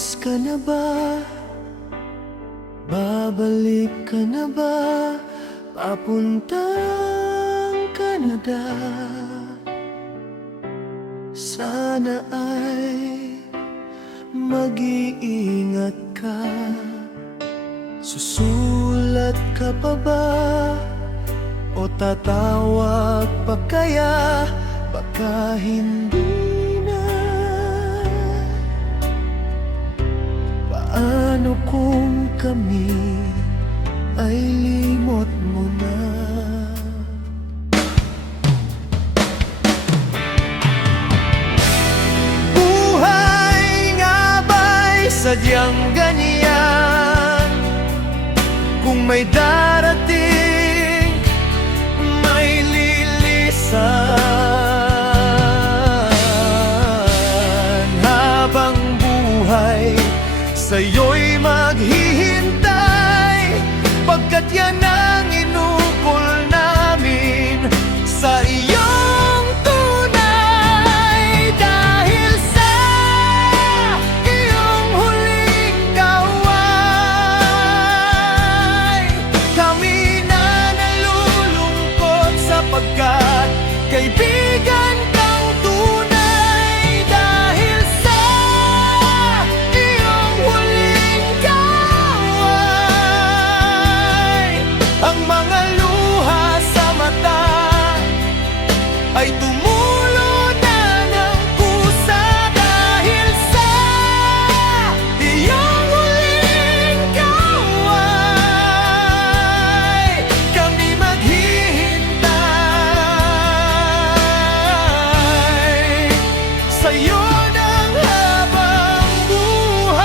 Aalis ka na ba? Babalik ka na ba? Papuntang Canada. Sana ay mag-iingat ka. Susulat ka pa ba? O tatawag pa kaya? Baka hindi na. Paano kung kami ay limot mo na? Buhay nga ba'y sadyang ganyan? Kung may darating, may lilisan. Habang buhay, sa'yo'y maghihintay, pagkat yan ang inukol namin sa iyong tunay. Dahil sa iyong huling gaway, kami na nalulungkot sapagkat kaibigan kang tunay. Dahil sa iyong huling gaway, ang mga luha sa mata ay tumulo na ng kusa. Dahil sa iyong huling gaway, kami maghihintay sa'yo ng habang buhay.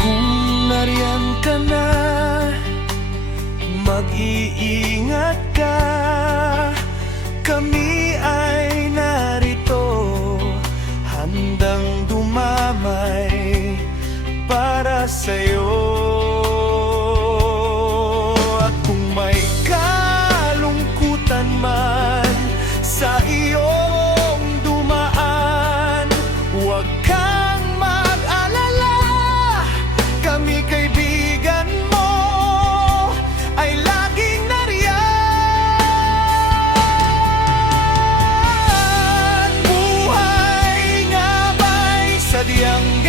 Kung nariyan ka na, mag-iingat ka. Kami ay narito, handang dumamay para sa'yo. At kung may kalungkutan man sa iyong dumaan, huwag kang mag-alala. Kami kaibigan mo ay laging nariyan. Buhay nga ba'y sadyang